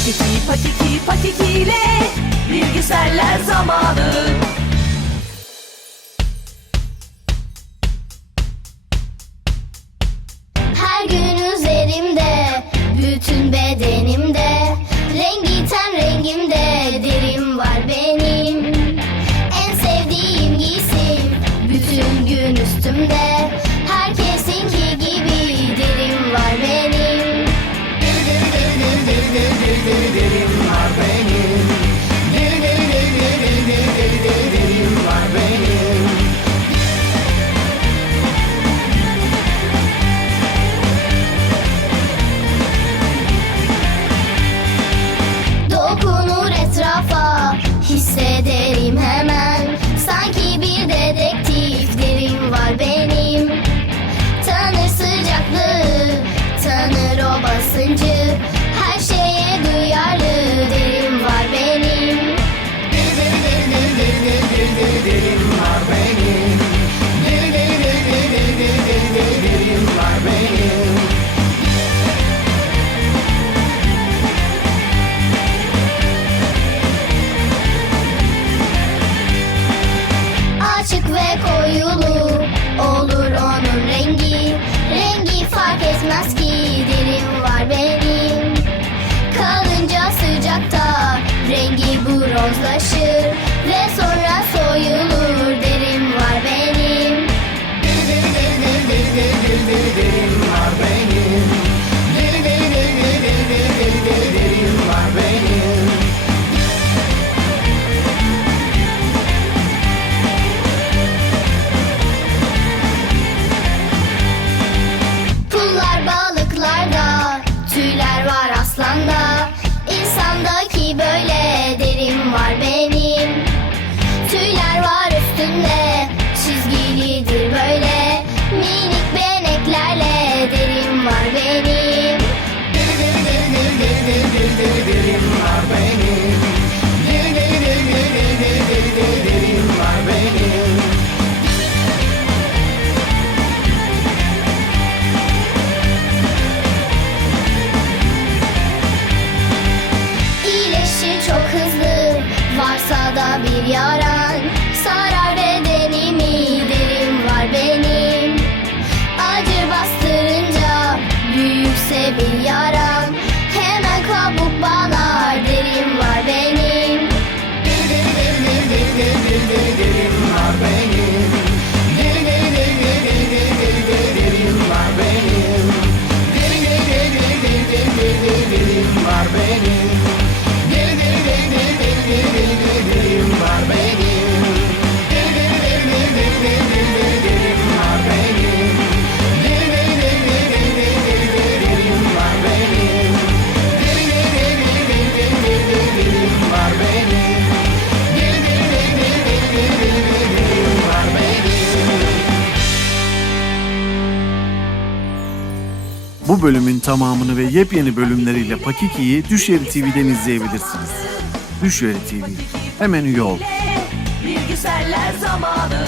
Patiki patiki patikiyle Bilgiseller zamanı. Rengi bronzlaşır ve son varsa da bir yaran. Sarar bedenimi derim var benim. Acı bastırınca büyükse bir yaran bana. Bu bölümün tamamını ve yepyeni bölümleriyle Pakiki'yi Düşyeri TV'den izleyebilirsiniz. Düşyeri TV. Hemen üye ol. Bir güzeller zamanı.